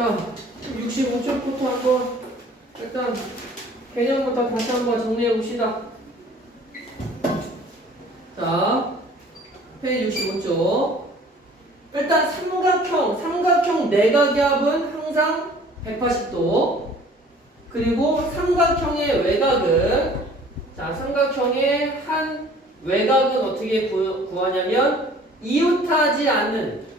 자, 65쪽부터 한번 일단 개념부터 다시 한번 정리해 봅시다. 자, 페이지 65쪽. 일단 삼각형, 삼각형 내각압은 항상 180도. 그리고 삼각형의 외곽은 자, 삼각형의 한 외곽은 어떻게 구, 구하냐면 이웃하지 않는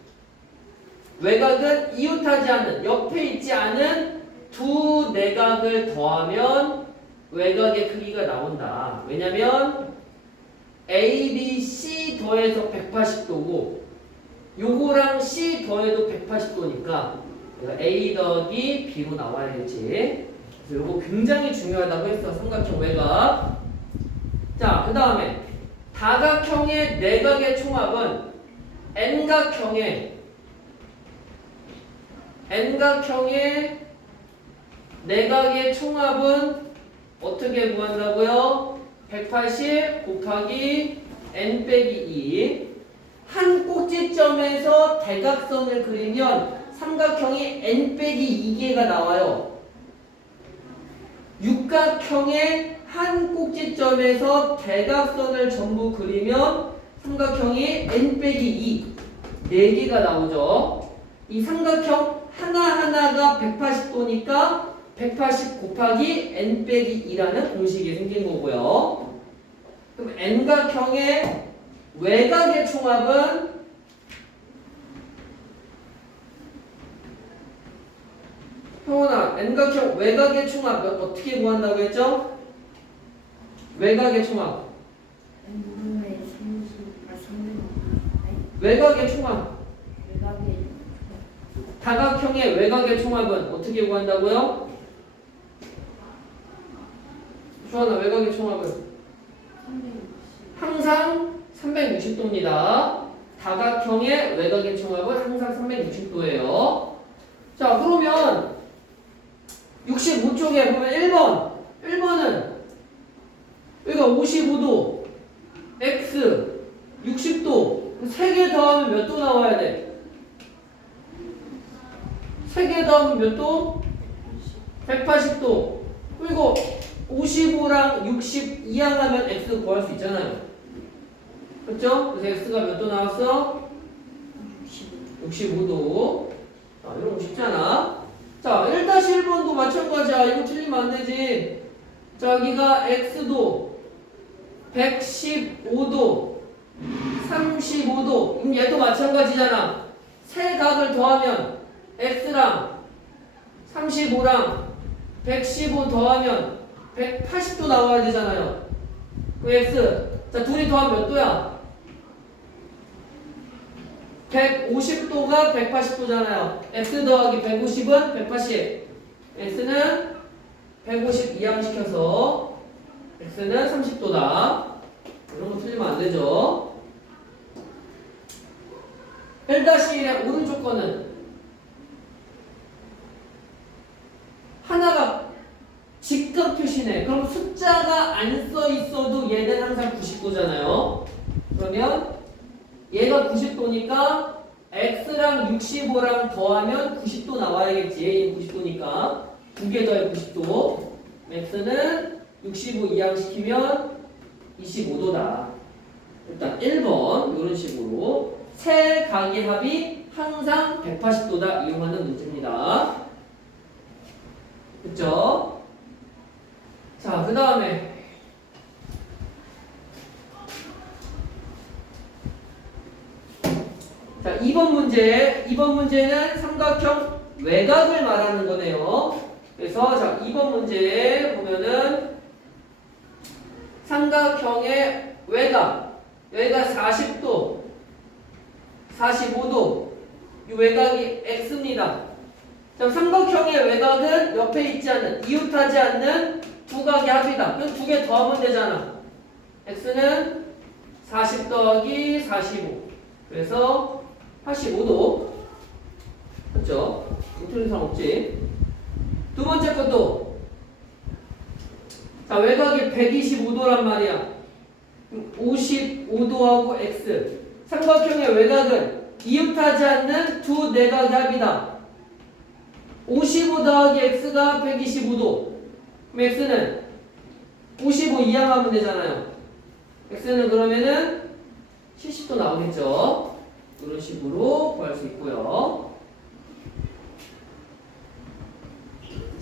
외곽은 이웃하지 않는 옆에 있지 않은 두 내각을 더하면 외곽의 크기가 나온다. 왜냐면 A, B, C 더해서 180도고 요거랑 C 더해도 180도니까 A 더하기 B로 나와야겠지. 그래서 요거 굉장히 중요하다고 했어. 삼각형 외곽. 자, 그 다음에 다각형의 내각의 총합은 N각형의 N각형의 내각의 총합은 어떻게 구한다고요? 180 곱하기 N 빼기 2. 한 꼭지점에서 대각선을 그리면 삼각형이 N 빼기 2개가 나와요. 육각형의 한 꼭지점에서 대각선을 전부 그리면 삼각형이 n 빼기 2 4개가 나오죠. 이 삼각형 하나하나가 180도니까 180 곱하기 n 빼기 2라는 공식이 생긴 거고요. 그럼 n각형의 외곽의 총합은 형원아, n각형 외곽의 총합 어떻게 구한다고 했죠? 외곽의 총합. N분의 30, 아 300, 외곽의 총합. 다각형의 외곽의 총합은 어떻게 구한다고요? 주하나 외곽의 총합은 360, 항상 360도입니다. 다각형의 외곽의 총합은 항상 360도예요. 자, 그러면 65쪽에 보면 1번. 1번은 여기가 55도, x 60도. 3개 더하면 몇 도 나와야 돼? 3개 더하면 몇 도? 180도. 그리고 55랑 60 이항하면 x 구할 수 있잖아요. 그렇죠? 그래서 x가 몇 도 나왔어? 65, 65도. 자, 이런 거 쉽잖아. 자, 1-1번도 마찬가지야. 이거 틀리면 안 되지. 자, 여기가 x도 115도, 35도. 그럼 얘도 마찬가지잖아. 세 각을 더하면 x랑 35랑 115 더하면 180도 나와야 되잖아요. 그 x. 자, 둘이 더하면 몇 도야? 150도가 180도잖아요. x 더하기 150은 180. x는 150 이항시켜서 x는 30도다. 이런 거 틀리면 안 되죠. 1-1의 오른쪽 거는 하나가 직각 표시네. 그럼 숫자가 안 써 있어도 얘는 항상 90도잖아요. 그러면 얘가 90도니까 x랑 65랑 더하면 90도 나와야겠지. 얘는 90도니까 두 개 더해 90도. x는 65 이항시키면 25도다. 일단 1번 이런 식으로 세 각의 합이 항상 180도다 이용하는 문제입니다. 그쵸? 자, 그 다음에 자, 2번 문제. 2번 문제는 삼각형 외곽을 말하는 거네요. 그래서 자, 2번 문제 보면은 삼각형의 외곽. 외곽 40도, 45도. 이 외곽이 x입니다. 자, 삼각형의 외곽은 옆에 있지 않는, 이웃하지 않는 두 각의 합이다. 그럼 두 개 더하면 되잖아. x는 40 더하기 45. 그래서 85도. 그렇죠? 틀린 사람 없지? 두 번째 것도 자 외곽이 125도란 말이야. 55도하고 x. 삼각형의 외곽은 이웃하지 않는 두 내각의 합이다. 55 더하기 x가 125도. 그럼 x는 55 이항하면 되잖아요. x는 그러면은 70도 나오겠죠. 이런 식으로 구할 수 있고요.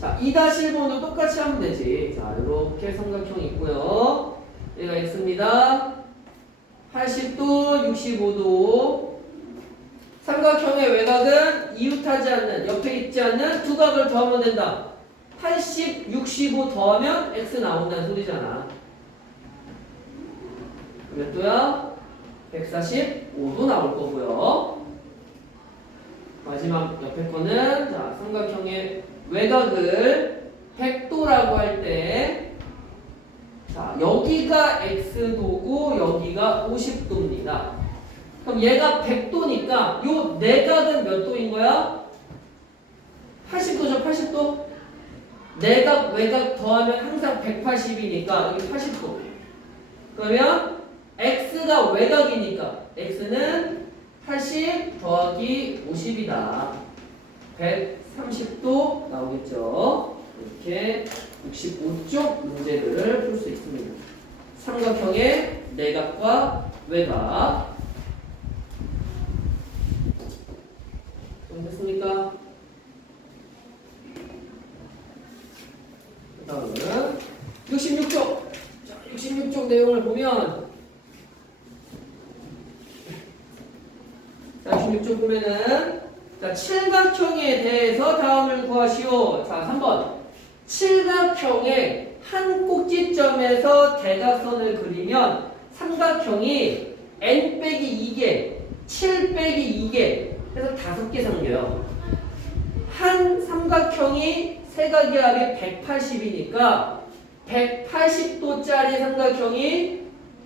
자, 2-1번도 똑같이 하면 되지. 자, 이렇게 삼각형이 있고요. 얘가 x입니다. 80도, 65도. 삼각형의 외곽은 이웃하지 않는, 옆에 있지 않는 두 각을 더하면 된다. 80, 65 더하면 x 나온다는 소리잖아. 몇 도야? 145도 나올 거고요. 마지막 옆에 거는 자 삼각형의 외곽을 100도라고 할 때, 자 여기가 x도고 여기가 50도입니다. 그럼 얘가 100도니까 요 내각은 몇 도인 거야? 80도죠, 80도. 내각 외곽 더하면 항상 180이니까 여기 80도. 그러면 x가 외곽이니까 x는 80 더하기 50이다. 130도 나오겠죠. 이렇게 65쪽 문제를 풀 수 있습니다. 삼각형의 내각과 외곽. 좀 됐습니까? 그 다음은 66쪽. 자, 66쪽 내용을 보면 자, 66쪽 보면은 자, 칠각형에 대해서 다음을 구하시오. 자, 3번. 칠각형의 한 꼭지점에서 대각선을 그리면 삼각형이 n 빼기 2개, 7 빼기 2개 해서 다섯 개 생겨요. 한 삼각형이 세각의 합이 180이니까 180도짜리 삼각형이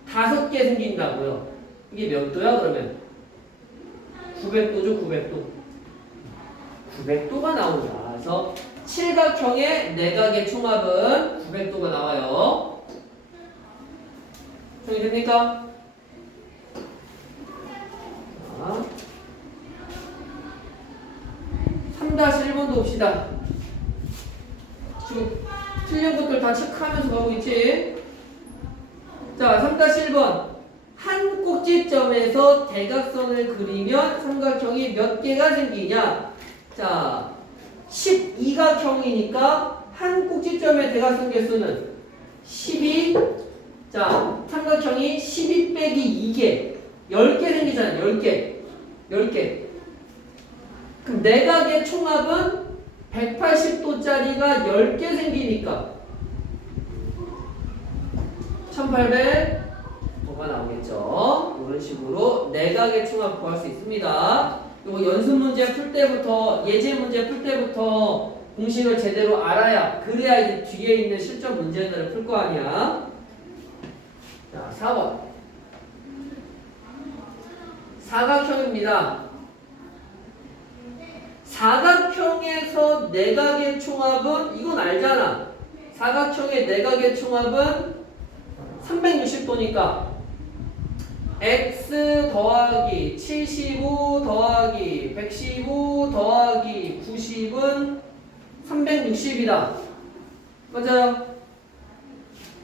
다섯 개 생긴다고요. 이게 몇 도야 그러면? 900도죠, 900도. 900도가 나온다. 그래서 칠각형의 내각의 총합은 900도가 나와요. 정리됩니까? 자, 3-1번도 봅시다. 지금 틀린 것들 다 체크하면서 가고 있지? 자, 3-1번. 한 꼭지점에서 대각선을 그리면 삼각형이 몇 개가 생기냐? 자, 12각형이니까 한 꼭지점의 대각선 개수는 12. 자, 삼각형이 12 빼기 2개. 10개 생기잖아, 10개. 10개. 그럼 내각의 총합은 180도짜리가 10개 생기니까 1800 뭐가 나오겠죠? 이런 식으로 내각의 총합 구할 수 있습니다. 이거 연습 문제 풀 때부터 예제 문제 풀 때부터 공식을 제대로 알아야 그래야 이제 뒤에 있는 실전 문제들을 풀 거 아니야. 자, 4번. 사각형입니다. 사각형에서 내각의 총합은 이건 알잖아. 사각형의 내각의 총합은 360도니까 x 더하기 75 더하기 115 더하기 90은 360이다. 맞아요?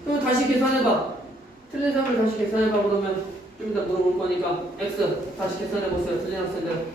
그럼 다시 계산해봐. 틀린 사람을 다시 계산해봐. 그러면 좀 이따 물어볼 거니까 x 다시 계산해보세요. 틀린 학생들.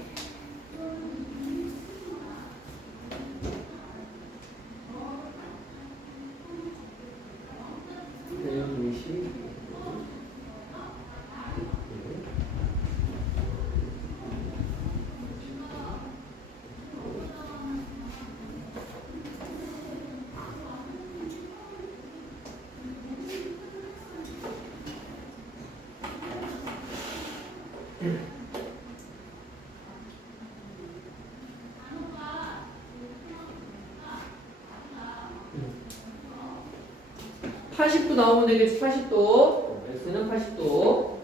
80도 나오면 되겠지, 80도. S는 80도.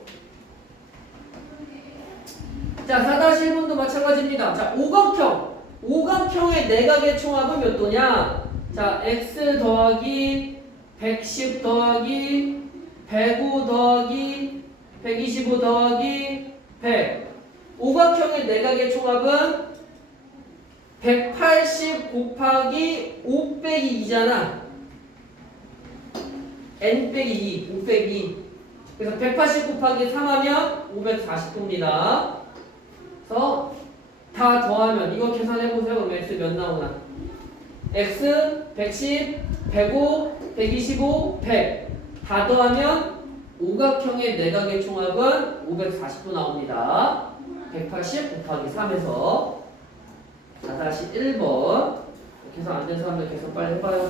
자, 4-1번도 마찬가지입니다. 자, 오각형. 오각형의 네 내각의 총합은 몇 도냐? 자, X 더하기 110 더하기 105 더하기 125 더하기 100. 오각형의 내각의 총합은 180 곱하기 5 빼기 2잖아. n 빼기 2, 5 빼기 2. 그래서 180 곱하기 3하면 540도입니다. 그래서 다 더하면 이거 계산해보세요. 그럼 x 몇 나오나? x 110, 105, 125, 100. 다 더하면 오각형의 내각의 총합은 540도 나옵니다. 180 곱하기 3에서 자 다시 1번 계산 안 된 사람들 계산 빨리 해봐요.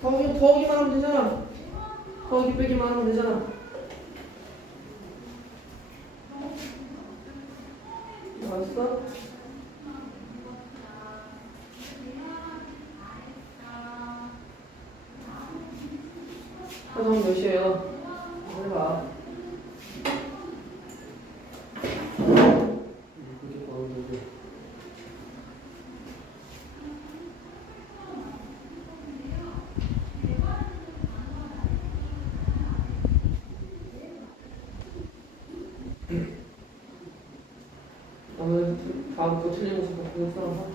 더 하면 되잖아. 더하기 빼기만 하면 되잖아. 알았어? 화성 몇이에요? 해봐. 그렇게 보는데. 오늘 거 틀린 거 바꾸는 사람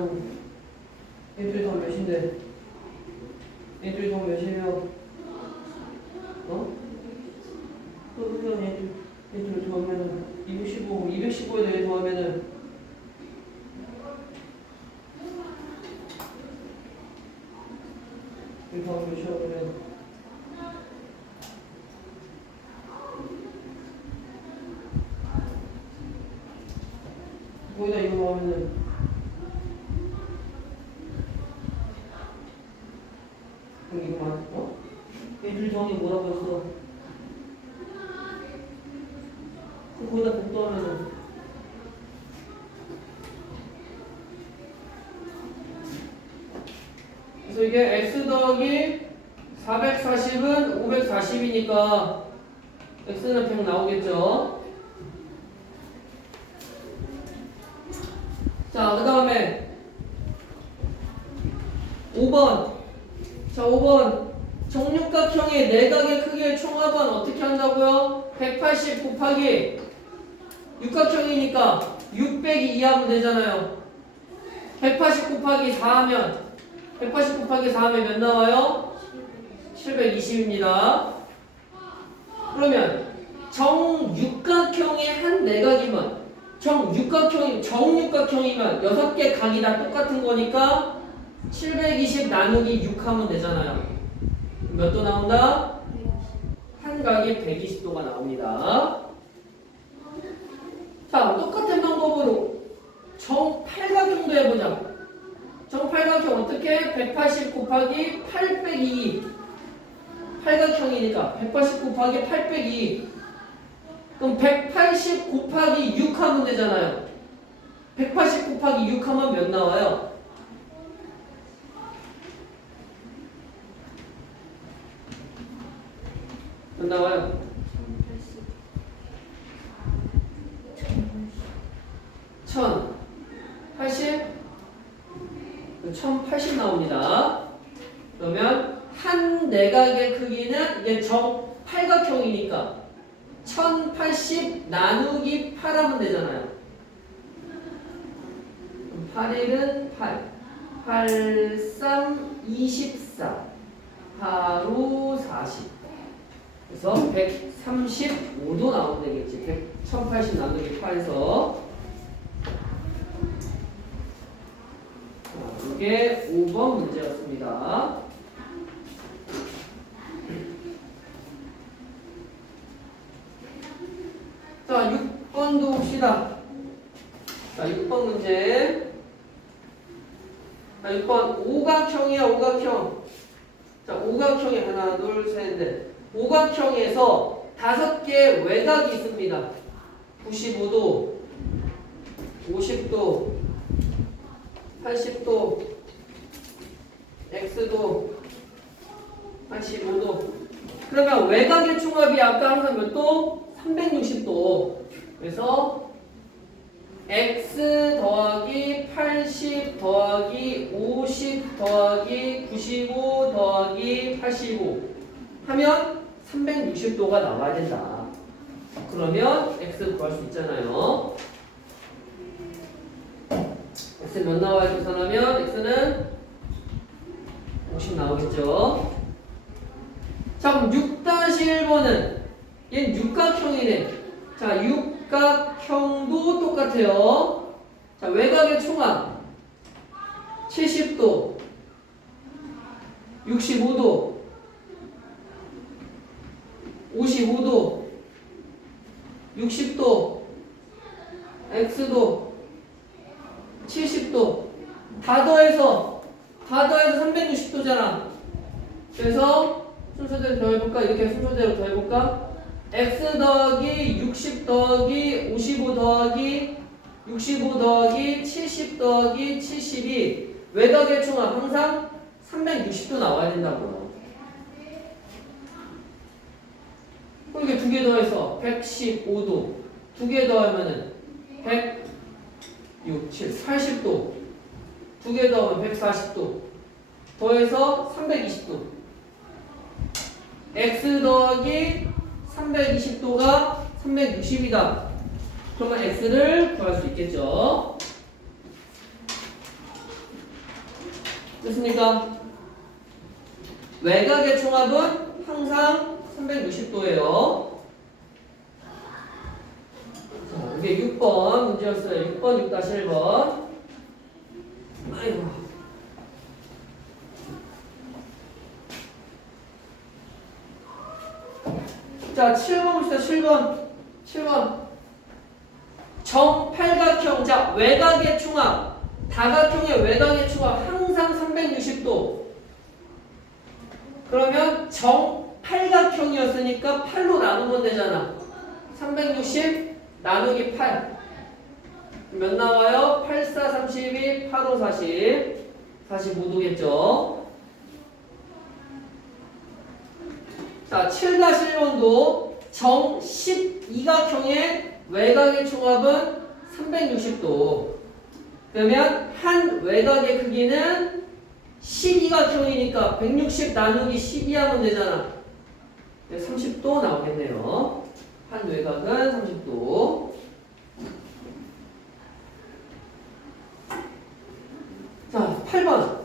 얘 어? 얘들 정이 뭐라고 했어? 거기다 복도하면은 그래서 이게 S 더하기 440은 540이니까 x는 100 나오겠죠. 자, 그 다음에 5번 자, 5번. 정육각형의 내각의 크기의 총합은 어떻게 한다고요? 180 곱하기 육각형이니까 600이 이하면 되잖아요. 180 곱하기 4 하면 180 곱하기 4 하면 몇 나와요? 720입니다. 그러면 정육각형의 한 내각이면 정육각형이 정육각형이면 여섯 개 각이 다 똑같은 거니까 720 나누기 6 하면 되잖아요. 몇 도 나온다? 한 각이 120도가 나옵니다. 자, 똑같은 방법으로 정팔각형도 해보자. 정팔각형 어떻게? 180 곱하기 8 빼기 2. 팔각형이니까 180 곱하기 8 빼기 2. 그럼 180 곱하기 6 하면 되잖아요. 180 곱하기 6 하면 몇 나와요? 몇 나와요? 1080? 1080 나옵니다. 그러면 한 내각의 크기는 이제 정 팔각형이니까 1080 나누기 8 하면 되잖아요. 8일은 8, 8, 3, 24, 8로 40. 그래서 135도 나오면 되겠지. 100, 1080 나누기 8에서. 자, 이게 5번 문제였습니다. 자, 6번도 봅시다. 자, 6번 문제. 자, 6번 오각형이야, 오각형. 자, 오각형이 하나, 둘, 셋, 넷. 오각형에서 다섯 개 외곽이 있습니다. 95도, 50도, 80도, X도, 85도. 그러면 외곽의 총합이 아까 항상 몇 도? 360도. 그래서 x 더하기 80 더하기 50 더하기 95 더하기 85 하면 360도가 나와야 된다. 그러면 x 구할 수 있잖아요. x 몇 나와야 계산하면 x는 50 나오겠죠. 자 그럼 6-1번은 얘는 육각형이네. 자 육각형도 똑같아요. 자 외곽의 총합 70도 65도 55도 60도 X도 70도 다 더해서 다 더해서 360도잖아. 그래서 순서대로 더해볼까? 이렇게 순서대로 더해볼까? x 더하기 60 더하기 55 더하기 65 더하기 70 더하기 70이 외곽의 총합 항상 360도 나와야 된다고요. 그럼 이게 두 개 더해서 115도 두 개 더하면은 106, 7, 80도 두 개 더하면 140도 더해서 320도 x 더하기 320도가 360이다. 그러면 x를 구할 수 있겠죠. 됐습니까? 외곽의 총합은 항상 360도예요. 자, 이게 6번 문제였어요. 6번 6-1번. 아이고. 자, 7번 봅시다. 7번. 7번. 정팔각형. 자, 외곽의 총합. 다각형의 외곽의 총합 항상 360도. 그러면 정 팔각형이었으니까 8로 나누면 되잖아. 360 나누기 8. 몇 나와요? 8, 4, 32, 8, 5, 40. 45도겠죠? 자, 7-1번도 정 12각형의 외곽의 총합은 360도. 그러면 한 외곽의 크기는 12각형이니까 160 나누기 12 하면 되잖아. 30도 나오겠네요. 한 외곽은 30도. 자, 8번.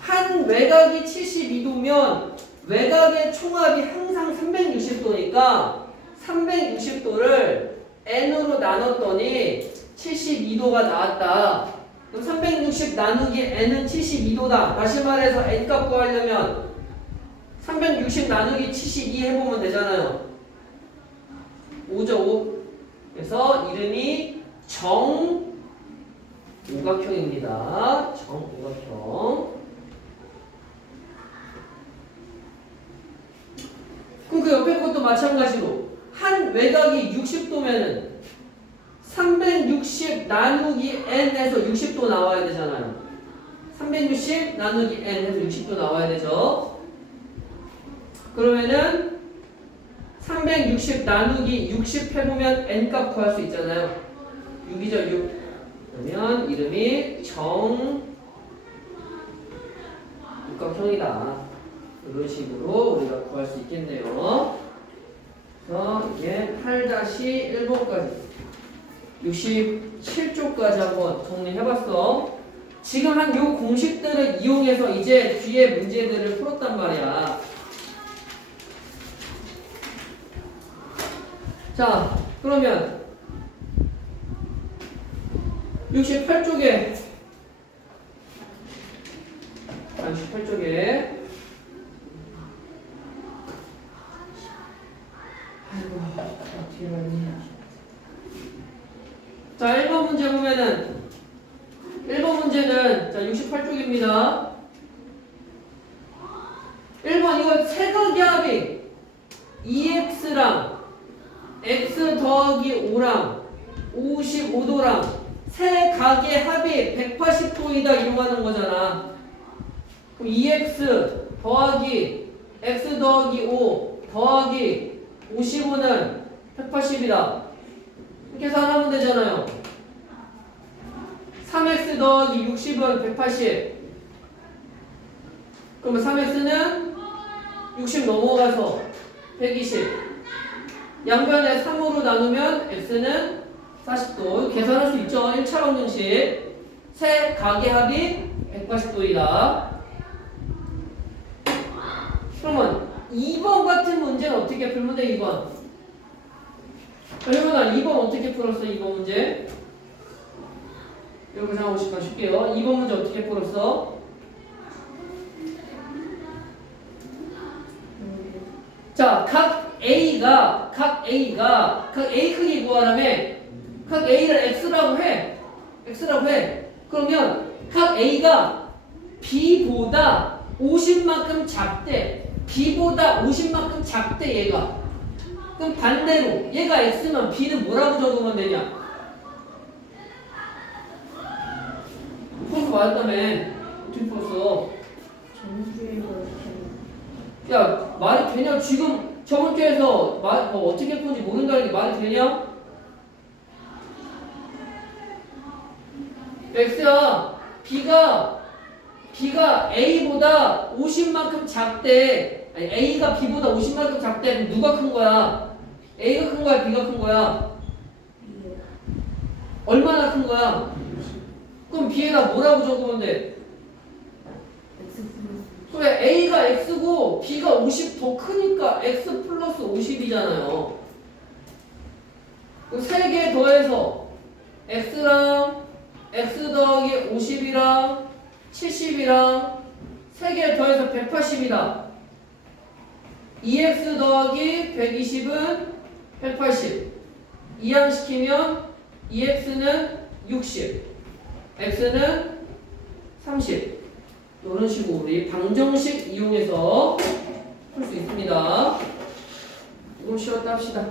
한 외곽이 72도면 외곽의 총합이 항상 360도니까 360도를 n으로 나눴더니 72도가 나왔다. 그럼 360 나누기 n은 72도다. 다시 말해서 n 값 구하려면 360 나누기 72 해보면 되잖아요. 5죠, 5. 그래서 이름이 정오각형입니다. 정오각형. 그럼 그 옆에 것도 마찬가지로 한 외곽이 60도면은 360 나누기 n에서 60도 나와야 되잖아요. 360 나누기 n에서 60도 나와야 되죠. 그러면은 360 나누기 60 해보면 n 값 구할 수 있잖아요. 6이죠 6. 그러면 이름이 정 육각형이다. 이런 식으로 우리가 구할 수 있겠네요. 그래서 이게 8-1번까지 67쪽까지 한번 정리해봤어. 지금 한 요 공식들을 이용해서 이제 뒤에 문제들을 풀었단 말이야. 자, 그러면 68쪽에 68쪽에 아이고 어떻게 가니? 자 1번 문제 보면은 1번 문제는 자 68쪽입니다 1번 이거 세각의 합이 2x랑 x 더하기 5랑 55도랑 세 각의 합이 180도이다 이용하는 거잖아. 그럼 2x 더하기 x 더하기 5 더하기 55는 180이다. 이렇게 계산하면 되잖아요. 3x 더하기 60은 180. 그러면 3x는 60 넘어가서 120. 양변에 3으로 나누면 x는 40도. 계산할 수 있죠. 1차원 정식. 세 각의 합이 180도이다. 그러면 2번 같은 문제는 어떻게 풀면 돼? 2번. 그러면 2번 어떻게 풀었어? 2번 문제. 이렇게 생각하시면 쉽게요. 2번 문제 어떻게 풀었어? 자, 각 A가 각 A가 각 A 크기 구하라며 각 A를 X라고 해. X라고 해. 그러면 각 A가 B보다 50만큼 작대. B보다 50만큼 작대 얘가. 그럼 반대로 얘가 X면 B는 뭐라고 적으면 되냐? 풀수 맞았다며. 어떻게 풀었어? 정주행을 이렇게 야 말이 되냐 지금 저번 주에서 말, 뭐 어떻게 푸는지 모른다는 게 말이 되냐? X야 B가 B가 A보다 50만큼 작대 아니 A가 B보다 50만큼 작대 그럼 누가 큰 거야? A가 큰 거야 B가 큰 거야? 얼마나 큰 거야? 그럼 B에다 뭐라고 적으면 돼? 그래 A가 X고 B가 50 더 크니까 X 플러스 50이잖아요. 세개 더해서 X랑 X 더하기 50이랑 70이랑 세개 더해서 180이다. 2X 더하기 120은 180. 이항시키면 2X는 60. X는 30. 이런 식으로 우리 방정식 이용해서 풀 수 있습니다. 조금 쉬었다 합시다.